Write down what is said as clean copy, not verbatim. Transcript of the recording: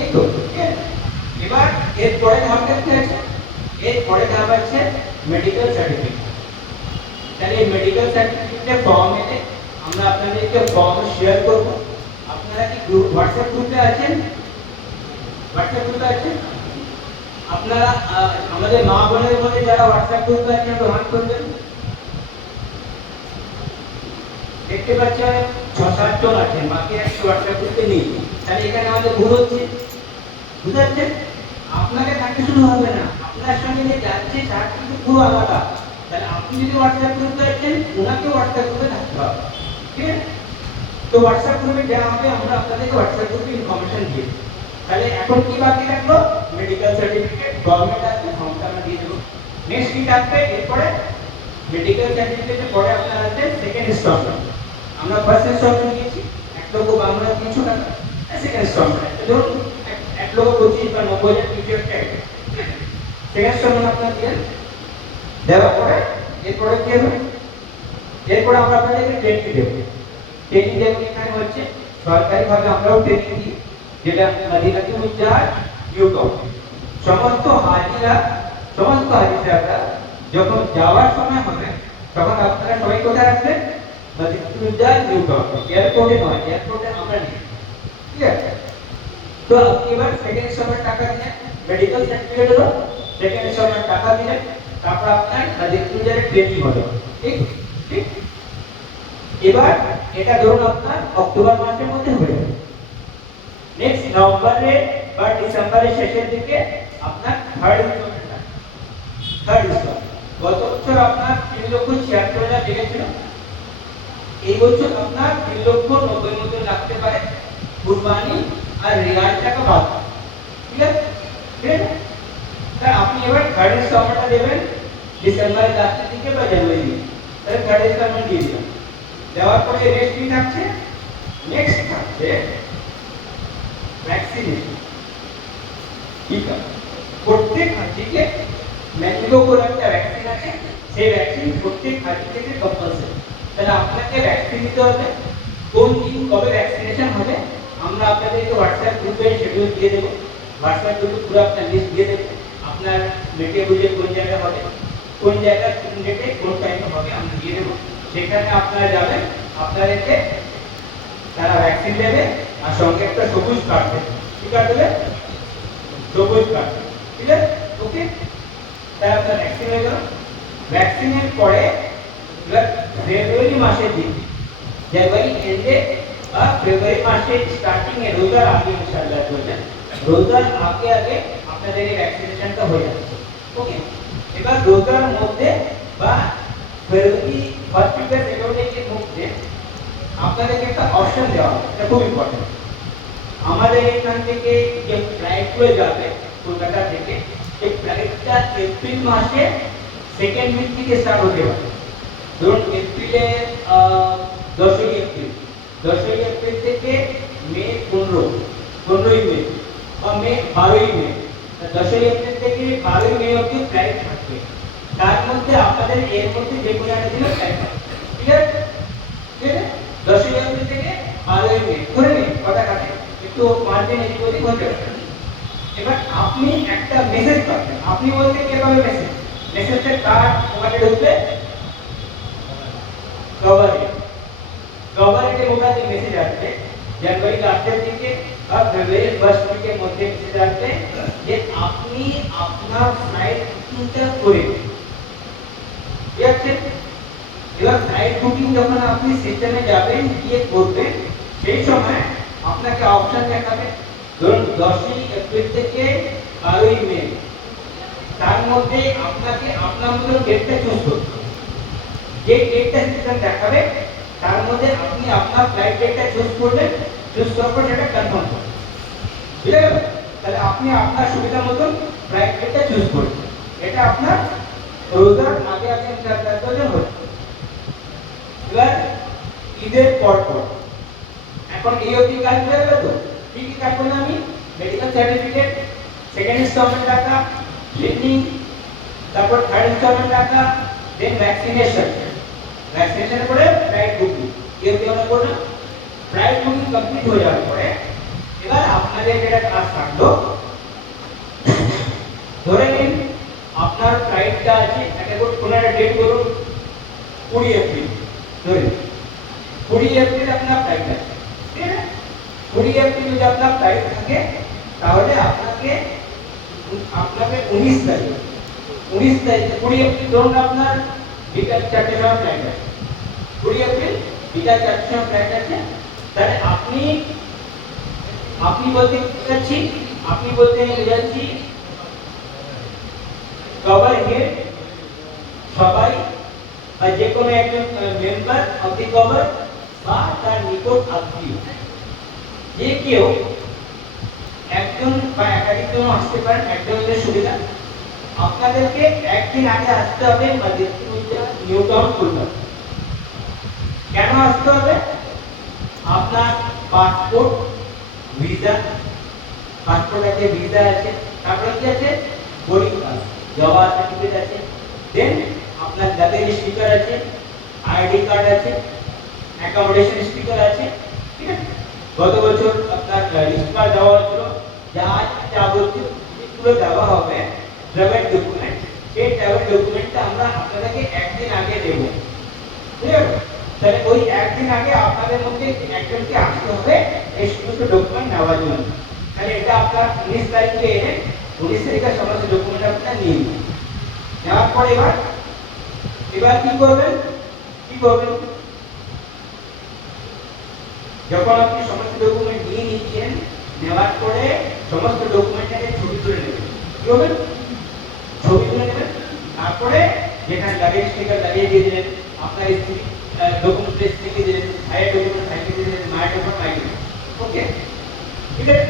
এই তো ঠিক আছে। এবার এরপরে ধাপটা কি আছে, এরপরে ধাপ আছে মেডিকেল সার্টিফিকেট। তাহলে এই মেডিকেল সার্টিফিকেটের ফর্ম এনে আমরা আপনাদেরকে ফর্ম শেয়ার করব। আপনারা কি গ্রুপ হোয়াটসঅ্যাপ গ্রুপে আছেন? হোয়াটসঅ্যাপ গ্রুপে আছেন আপনারা? আমাদের মা বোনের মধ্যে যারা হোয়াটসঅ্যাপ গ্রুপে আছেন প্রমাণ করবেন। দেখতে পাচ্ছেন 6-7 জন আছেন, বাকি 100 হোয়াটসঅ্যাপ গ্রুপে নেই। তাহলে এখানে আমাদের ভুল হচ্ছে, বুঝতে পারছেন? আপনাকে থাকতে শুরু হবে না, আপনার সঙ্গে যে যাচ্ছে তার কিন্তু পুরো আলাদা। তাহলে আপনি যদি হোয়াটসঅ্যাপ গ্রুপে আছেন, ওনাকে হোয়াটসঅ্যাপ গ্রুপে থাকতে হবে, ঠিক আছে? তো হোয়াটসঅ্যাপ গ্রুপে দেওয়া হবে, আমরা আপনাদেরকে হোয়াটসঅ্যাপ গ্রুপে ইনফরমেশন দিয়ে দেব। তাহলে এখন কি বাকি রাখলো? মেডিকেল সার্টিফিকেট, গভর্নমেন্ট আছে, ফর্মটা আমরা দিয়ে দেবো। নেক্সট কি থাকবে এরপরে? মেডিকেল সার্টিফিকেটের পরে আপনার আছে সেকেন্ড ইনস্টলমেন্ট। আমরা ফার্স্ট ইনস্টলমেন্ট দিয়েছি 1,52,300 টাকা, সেকেন্ড ইনস্টলমেন্ট ধরুন 1,25,000 বা 90,000 কিছু একটা। সেকেন্ড ইনস্টলমেন্ট আপনার দিলেন, দেওয়ার পরে এরপরে কি হবে? এরপরে আমরা আপনাদেরকে ট্রেনিং দেবো। ট্রেনিং দেবো এখানে হচ্ছে সরকারিভাবে আমরাও ট্রেনিং দিই, যেটা মদিনাতুল মুজাহিদ ইউটিউব। সমস্ত হাজিরা, সমস্ত হাজিরা যখন যাওয়ার সময় হবে তখন আপনারা সবাই কোথায় আসবেন? মদিনাতুল মুজাহিদ ইউটিউব। এয়ারপোর্টে নয়, এয়ারপোর্টে আমরা নিই, ঠিক আছে? তো এবার সেকেন্ড সময় টাকা দিয়ে মেডিকেল সার্টিফিকেট হলো, সেকেন্ড সময় টাকা দিলেন, তারপর আপনার মদিনাতুল মুজাহিদ ট্রেনিং হলো, ঠিক ঠিক। এবার এটা ধরুন আপনার অক্টোবর মাসের মধ্যে হয়ে যাবে। নেক্সট নভেম্বরে বা ডিসেম্বরের শেষের দিকে আপনার থার্ড ইনস্টলমেন্ট, থার্ড ইনস্টলমেন্ট। গত বছর আপনার 3,76,000 লেগেছিল, এই বছর আপনার 3,90,000 মতো লাগতে পারে, কুরবানি আর রিয়াল টাকা বাদ, ঠিক আছে? ঠিক আছে, তাহলে আপনি এবার থার্ড ইনস্টলমেন্টটা দেবেন ডিসেম্বরের লাস্টের দিকে বা জানুয়ারি দিকে। তাহলে থার্ড ইনস্টলমেন্ট দিয়ে দিলাম। দেওয়ার পরে নেক্সট কি থাকছে? নেক্সট থাকছে ভ্যাকসিনেশন। ঠিক আছে, প্রত্যেক হাতিকে ম্যাঙ্গো করে একটা ভ্যাকসিন আছে, সেই ভ্যাকসিন প্রত্যেক হাতি থেকে কম্পালসারি। তাহলে আপনাকে ভ্যাকসিন নিতে হবে। কোন দিন কবে ভ্যাকসিনেশন হবে আমরা আপনাদেরকে হোয়াটসঅ্যাপ গ্রুপে শিডিউল দিয়ে দেবো। হোয়াটসঅ্যাপ গ্রুপে পুরো আপনার লিস্ট দিয়ে দেবো, আপনার মেটে বুঝে কোন জায়গায় হবে, কোন জায়গায় কোন ডেটে কোন টাইমে হবে আমরা দিয়ে দেবো। সেখানে আপনারা যাবেন, আপনাদেরকে তারা ভ্যাকসিন দেবে আর সঙ্গে একটা সবুজ কার্ড দেবে। কি কার্ড দেবে? সবুজ কার্ড, ঠিক আছে? ওকে, তাহলে আপনার ভ্যাকসিন হয়ে গেল। ভ্যাকসিনের পরে এবার ফেব্রুয়ারি মাসের দিন, জানুয়ারি এন্ডে বা ফেব্রুয়ারি মাসের স্টার্টিং এ রোজার আগে ইনশাআল্লাহ বললেন, রোজার আগে আগে আপনাদের এই ভ্যাকসিনেশনটা হয়ে যাচ্ছে। ওকে, এবার রোজার মধ্যে বা ফেব্রুয়ারি ফার্স্ট উইকের সেকেন্ড উইকের মধ্যে আপনাদেরকে একটা অপশন দেওয়া হবে, এটা খুব ইম্পর্টেন্ট। আমাদের এখান থেকে যে ফ্লাইটগুলো যাবে কলকাতা থেকে, এই ফ্লাইটটা এপ্রিল মাসে সেকেন্ড উইক থেকে স্টার্ট হতে পারে। ধরুন এপ্রিলে 10ই এপ্রিল, 10ই এপ্রিল থেকে মে 15ই মে বা মে 12ই মে, 10ই এপ্রিল থেকে 12ই মে অবধি ফ্লাইট থাকবে। তার মধ্যে আপনাদের এর মধ্যে যে কোনো একটা দিনে ফ্লাইট থাকবে, ঠিক আছে? ঠিক আছে, 10ই এপ্রিল থেকে 12ই মে ধরে নিন, কথা কাটে একটু 5 দিন এদিক ওদিক হতে পারে। এবার আপনি একটা মেসেজ পাবেন, আপনি বলতে কে পাবে মেসেজ? মেসেজের কার্ড ওখানে ঢুকবে, গভর্নমেন্টের মোবাইলে মেসেজ আসবে জানুয়ারি লাস্টের দিকে বা ফেব্রুয়ারি ফার্স্ট উইকের মধ্যে মেসেজ আসবে যে আপনি আপনার ফ্লাইট বুকিংটা করে দিন, ঠিক আছে? এবার ফ্লাইট বুকিং যখন আপনি সিস্টেমে যাবেন, গিয়ে করবেন, সেই সময় আপনাকে অপশন দেখাবে। ধরুন 10ই এপ্রিল থেকে 12ই মে, তার মধ্যে আপনাকে আপনার মতো ডেটটা চুজ করতে হবে। যে ডেটটা সিস্টেম দেখাবে তার মধ্যে আপনি আপনার ফ্লাইট ডেটটা চুজ করবেন, চুজ করার পর সেটা কনফার্ম করবেন, বুঝে গেল? তাহলে আপনি আপনার সুবিধা মতন ফ্লাইট ডেটটা চুজ করবেন। এটা আপনার রোজার আগে আগে ইন্টারভিউ হচ্ছে। এবার ঈদের পর পর এখন এই অবধি কাজ হয়ে গেল। তো কি কি কাজ করলাম আমি? মেডিকেল সার্টিফিকেট, সেকেন্ড ইনস্টলমেন্ট টাকা, ট্রেনিং, তারপর থার্ড ইনস্টলমেন্ট টাকা, দেন ভ্যাকসিনেশন। ভ্যাকসিনেশনের পরে ফ্লাইট বুকিং, এই অবধি আমরা করলাম। ফ্লাইট বুকিং কমপ্লিট হয়ে যাওয়ার পরে এবার আপনাদের যেটা কাজ থাকলো, ধরে নিন আপনার ফ্লাইটটা আছে, একটা কোনো একটা ডেট করুন 20 এপ্রিল, ধরে নিন 20 এপ্রিল আপনার ফ্লাইট আছে, ঠিক আছে? 20 এপ্রিল যদি আপনার ফ্লাইট থাকে, তাহলে আপনাকে আপনাকে 19 তারিখ 20 এপ্রিল ধরুন আপনার বিকাল 4টের সময় ফ্লাইট আছে, 20 এপ্রিল বিকাল 4টের সময় ফ্লাইট আছে, তাহলে আপনি আপনি বলতে চাচ্ছি, আপনি বলতে বোঝাচ্ছি কভার হেড সবাই বা যে কোনো একজন মেম্বার অফ দি কভার বা তার নিকট আত্মীয় যে কেউ একজন বা একাধিক জন আসতে পারেন, একজনের সুবিধা। আপনাদেরকে একদিন আগে আসতে হবে নিউ টাউন কলকাতা। কেন আসতে হবে? আপনার পাসপোর্ট, ভিসা, পাসপোর্ট আছে, ভিসা আছে, তারপরে কি আছে, বোর্ডিং পাস, যাওয়া সার্টিফিকেট আছে, দেন আপনার লাগেজ স্টিকার আছে, আইডি কার্ড আছে, অ্যাকোমোডেশন স্টিকার আছে, ঠিক আছে? গত বছর আপনার লিস্ট কার্ড দেওয়া হয়েছিল, যা যাবতীয় যেগুলো দেওয়া হবে ট্রাভেল ডকুমেন্ট, সেই ট্রাভেল ডকুমেন্টটা আমরা আপনাদেরকে একদিন আগে দেব, ঠিক আছে? তাহলে ওই একদিন আগে আপনাদের মধ্যে একজনকে আসতে হবে এই সমস্ত ডকুমেন্ট নেওয়ার জন্য। তাহলে এটা আপনার 19 তারিখে এনে 19 তারিখে সমস্ত ডকুমেন্ট আপনারা নিয়ে নেবেন। নেওয়ার পর এবার এবার কি করবেন, কি করবেন? যখন আপনি সমস্ত ডকুমেন্ট নিয়ে নিচ্ছেন, নেওয়ার পরে সমস্ত ডকুমেন্টটাকে ছবি তুলে নেবেন। কি করবেন? ছবি তুলে নেবেন। তারপরে যেখানে লাগেজ স্টিকার লাগিয়ে দিয়ে দিলেন, আপনার স্ত্রী ডকুমেন্ট লিখে দিলেন, ভাইয়ের ডকুমেন্ট ভাইকে দিয়ে দিলেন, মায়ের ডকুমেন্ট মাইকে দিলেন। ওকে, ঠিক আছে?